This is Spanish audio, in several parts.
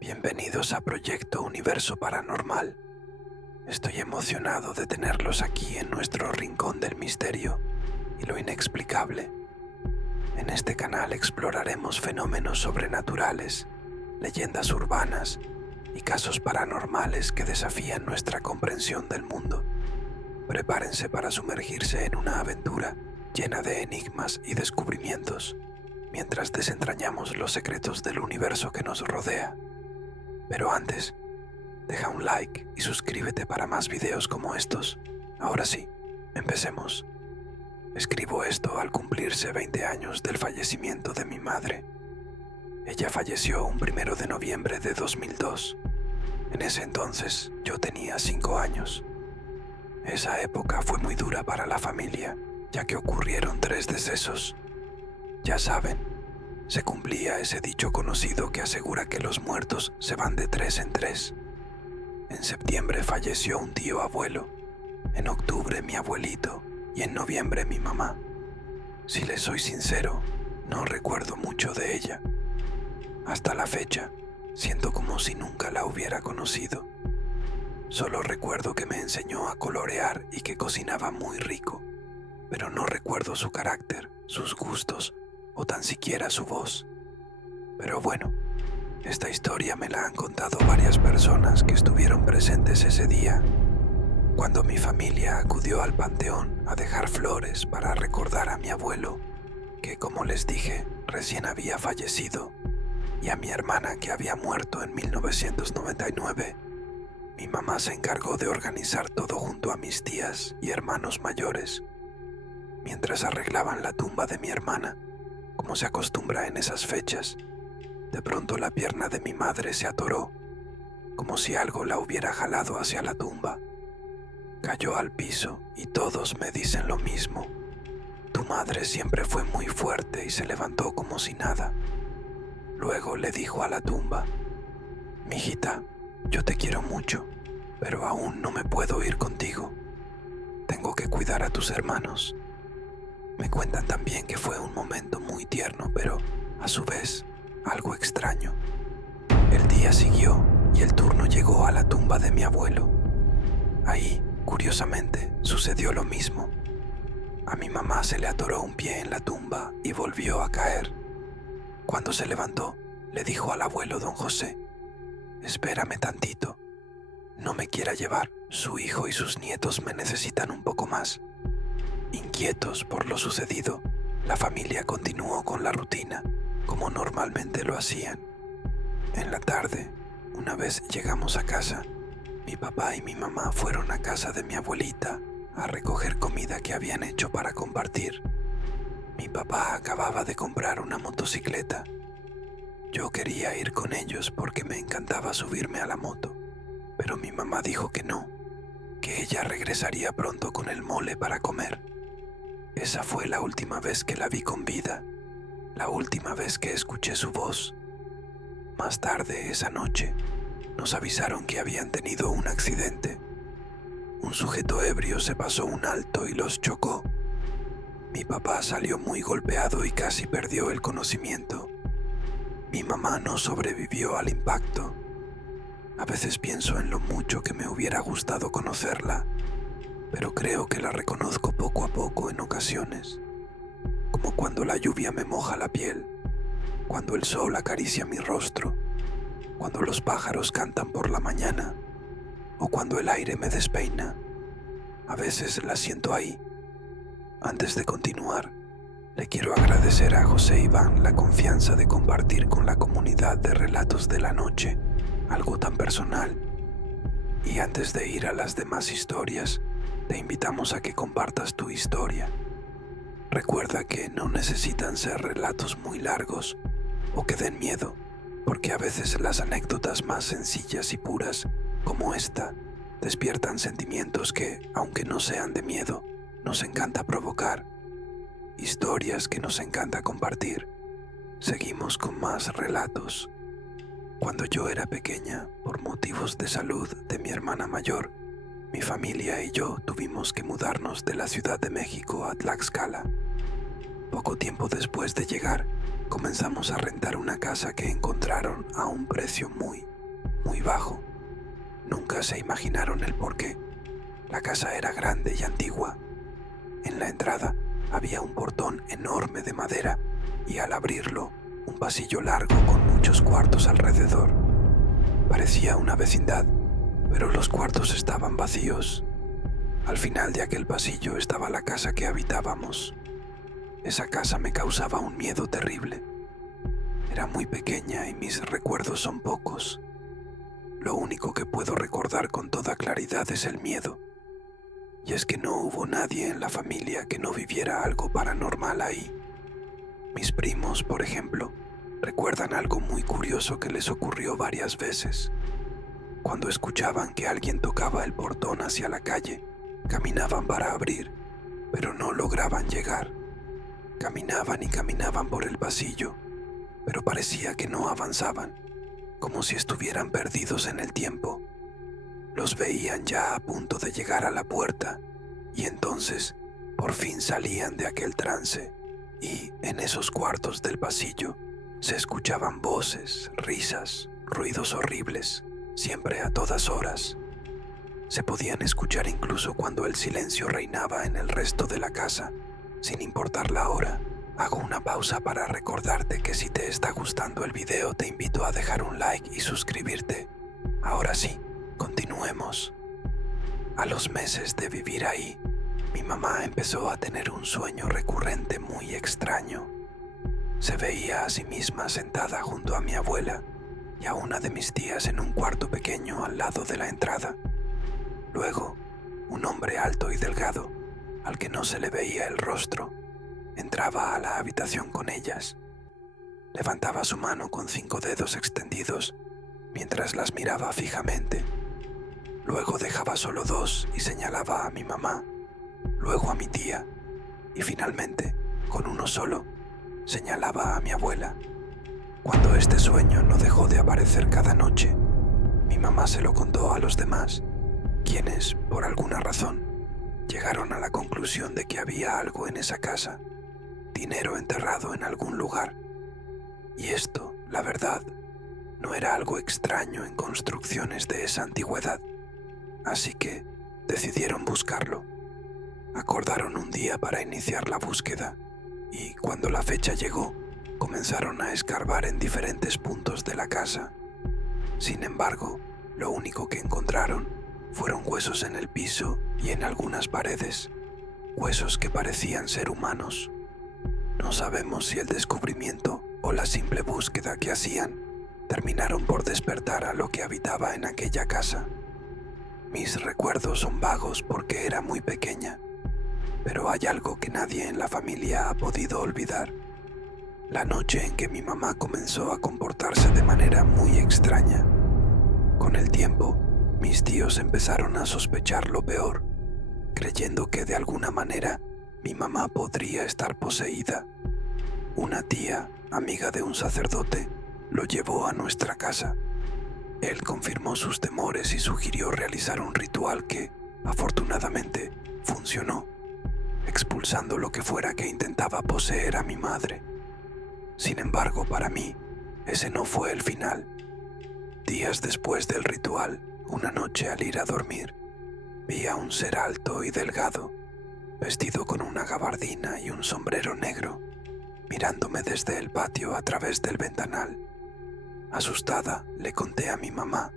Bienvenidos a Proyecto Universo Paranormal. Estoy emocionado de tenerlos aquí en nuestro rincón del misterio y lo inexplicable. En este canal exploraremos fenómenos sobrenaturales, leyendas urbanas y casos paranormales que desafían nuestra comprensión del mundo. Prepárense para sumergirse en una aventura llena de enigmas y descubrimientos, mientras desentrañamos los secretos del universo que nos rodea. Pero antes, deja un like y suscríbete para más videos como estos. Ahora sí, empecemos. Escribo esto al cumplirse 20 años del fallecimiento de mi madre. Ella falleció un 1 de noviembre de 2002. En ese entonces yo tenía 5 años. Esa época fue muy dura para la familia, ya que ocurrieron 3 decesos. Ya saben, se cumplía ese dicho conocido que asegura que los muertos se van de 3 en 3. En septiembre falleció un tío abuelo, en octubre mi abuelito y en noviembre mi mamá. Si les soy sincero, no recuerdo mucho de ella. Hasta la fecha, siento como si nunca la hubiera conocido. Solo recuerdo que me enseñó a colorear y que cocinaba muy rico, pero no recuerdo su carácter, sus gustos o tan siquiera su voz. Pero bueno, esta historia me la han contado varias personas que estuvieron presentes ese día, cuando mi familia acudió al panteón a dejar flores para recordar a mi abuelo, que como les dije, recién había fallecido, y a mi hermana que había muerto en 1999. Mi mamá se encargó de organizar todo junto a mis tías y hermanos mayores. Mientras arreglaban la tumba de mi hermana, como se acostumbra en esas fechas, de pronto la pierna de mi madre se atoró, como si algo la hubiera jalado hacia la tumba. Cayó al piso y todos me dicen lo mismo. Tu madre siempre fue muy fuerte y se levantó como si nada. Luego le dijo a la tumba: Mijita, yo te quiero mucho, pero aún no me puedo ir contigo. Tengo que cuidar a tus hermanos. Me cuentan también que fue un momento muy tierno, pero a su vez algo extraño. El día siguió y el turno llegó a la tumba de mi abuelo. Ahí, curiosamente, sucedió lo mismo. A mi mamá se le atoró un pie en la tumba y volvió a caer. Cuando se levantó, le dijo al abuelo don José: Espérame tantito. No me quiera llevar, su hijo y sus nietos me necesitan un poco más. Inquietos por lo sucedido, la familia continuó con la rutina, como normalmente lo hacían. En la tarde, una vez llegamos a casa, mi papá y mi mamá fueron a casa de mi abuelita a recoger comida que habían hecho para compartir. Mi papá acababa de comprar una motocicleta. Yo quería ir con ellos porque me encantaba subirme a la moto, pero mi mamá dijo que no, que ella regresaría pronto con el mole para comer. Esa fue la última vez que la vi con vida, la última vez que escuché su voz. Más tarde esa noche, nos avisaron que habían tenido un accidente. Un sujeto ebrio se pasó un alto y los chocó. Mi papá salió muy golpeado y casi perdió el conocimiento. Mi mamá no sobrevivió al impacto. A veces pienso en lo mucho que me hubiera gustado conocerla, pero creo que la reconozco poco a poco en ocasiones, como cuando la lluvia me moja la piel, cuando el sol acaricia mi rostro, cuando los pájaros cantan por la mañana o cuando el aire me despeina. A veces la siento ahí. Antes de continuar, le quiero agradecer a José Iván la confianza de compartir con la comunidad de Relatos de la Noche algo tan personal. Y antes de ir a las demás historias, te invitamos a que compartas tu historia. Recuerda que no necesitan ser relatos muy largos o que den miedo, porque a veces las anécdotas más sencillas y puras, como esta, despiertan sentimientos que, aunque no sean de miedo, nos encanta provocar. Historias que nos encanta compartir. Seguimos con más relatos. Cuando yo era pequeña, por motivos de salud de mi hermana mayor, mi familia y yo tuvimos que mudarnos de la Ciudad de México a Tlaxcala. Poco tiempo después de llegar, comenzamos a rentar una casa que encontraron a un precio muy bajo. Nunca se imaginaron el porqué. La casa era grande y antigua. En la entrada había un portón enorme de madera y al abrirlo, un pasillo largo con muchos cuartos alrededor. Parecía una vecindad, pero los cuartos estaban vacíos. Al final de aquel pasillo estaba la casa que habitábamos. Esa casa me causaba un miedo terrible. Era muy pequeña y mis recuerdos son pocos. Lo único que puedo recordar con toda claridad es el miedo. Y es que no hubo nadie en la familia que no viviera algo paranormal ahí. Mis primos, por ejemplo, recuerdan algo muy curioso que les ocurrió varias veces. Cuando escuchaban que alguien tocaba el portón hacia la calle, caminaban para abrir, pero no lograban llegar. Caminaban y caminaban por el pasillo, pero parecía que no avanzaban, como si estuvieran perdidos en el tiempo. Los veían ya a punto de llegar a la puerta, y entonces por fin salían de aquel trance, y en esos cuartos del pasillo se escuchaban voces, risas, ruidos horribles, siempre a todas horas. Se podían escuchar incluso cuando el silencio reinaba en el resto de la casa, sin importar la hora. Hago una pausa para recordarte que si te está gustando el video te invito a dejar un like y suscribirte. Ahora sí, continuemos. A los meses de vivir ahí, mi mamá empezó a tener un sueño recurrente muy extraño. Se veía a sí misma sentada junto a mi abuela y a una de mis tías en un cuarto pequeño al lado de la entrada. Luego, un hombre alto y delgado, al que no se le veía el rostro, entraba a la habitación con ellas. Levantaba su mano con 5 dedos extendidos mientras las miraba fijamente. Luego dejaba solo 2 y señalaba a mi mamá, luego a mi tía y finalmente, con uno solo, señalaba a mi abuela. Cuando este sueño no dejó de aparecer cada noche, mi mamá se lo contó a los demás, quienes, por alguna razón, llegaron a la conclusión de que había algo en esa casa, dinero enterrado en algún lugar. Y esto, la verdad, no era algo extraño en construcciones de esa antigüedad, así que decidieron buscarlo. Acordaron un día para iniciar la búsqueda y cuando la fecha llegó, comenzaron a escarbar en diferentes puntos de la casa. Sin embargo, lo único que encontraron fueron huesos en el piso y en algunas paredes, huesos que parecían ser humanos. No sabemos si el descubrimiento o la simple búsqueda que hacían terminaron por despertar a lo que habitaba en aquella casa. Mis recuerdos son vagos porque era muy pequeña, pero hay algo que nadie en la familia ha podido olvidar. La noche en que mi mamá comenzó a comportarse de manera muy extraña. Con el tiempo, mis tíos empezaron a sospechar lo peor, creyendo que de alguna manera mi mamá podría estar poseída. Una tía, amiga de un sacerdote, lo llevó a nuestra casa. Él confirmó sus temores y sugirió realizar un ritual que, afortunadamente, funcionó, expulsando lo que fuera que intentaba poseer a mi madre. Sin embargo, para mí, ese no fue el final. Días después del ritual, una noche al ir a dormir, vi a un ser alto y delgado, vestido con una gabardina y un sombrero negro, mirándome desde el patio a través del ventanal. Asustada, le conté a mi mamá,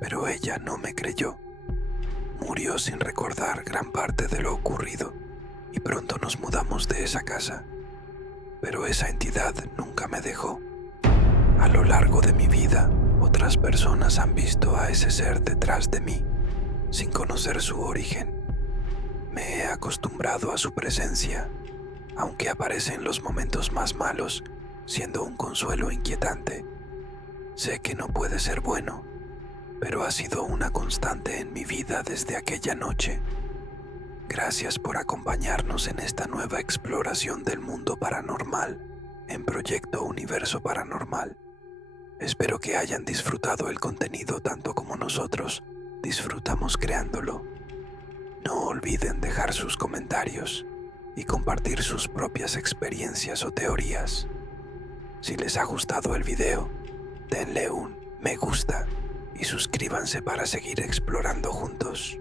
pero ella no me creyó. Murió sin recordar gran parte de lo ocurrido y pronto nos mudamos de esa casa. Pero esa entidad nunca me dejó. A lo largo de mi vida, otras personas han visto a ese ser detrás de mí, sin conocer su origen. Me he acostumbrado a su presencia, aunque aparece en los momentos más malos, siendo un consuelo inquietante. Sé que no puede ser bueno, pero ha sido una constante en mi vida desde aquella noche. Gracias por acompañarnos en esta nueva exploración del mundo paranormal en Proyecto Universo Paranormal. Espero que hayan disfrutado el contenido tanto como nosotros disfrutamos creándolo. No olviden dejar sus comentarios y compartir sus propias experiencias o teorías. Si les ha gustado el video, denle un me gusta y suscríbanse para seguir explorando juntos.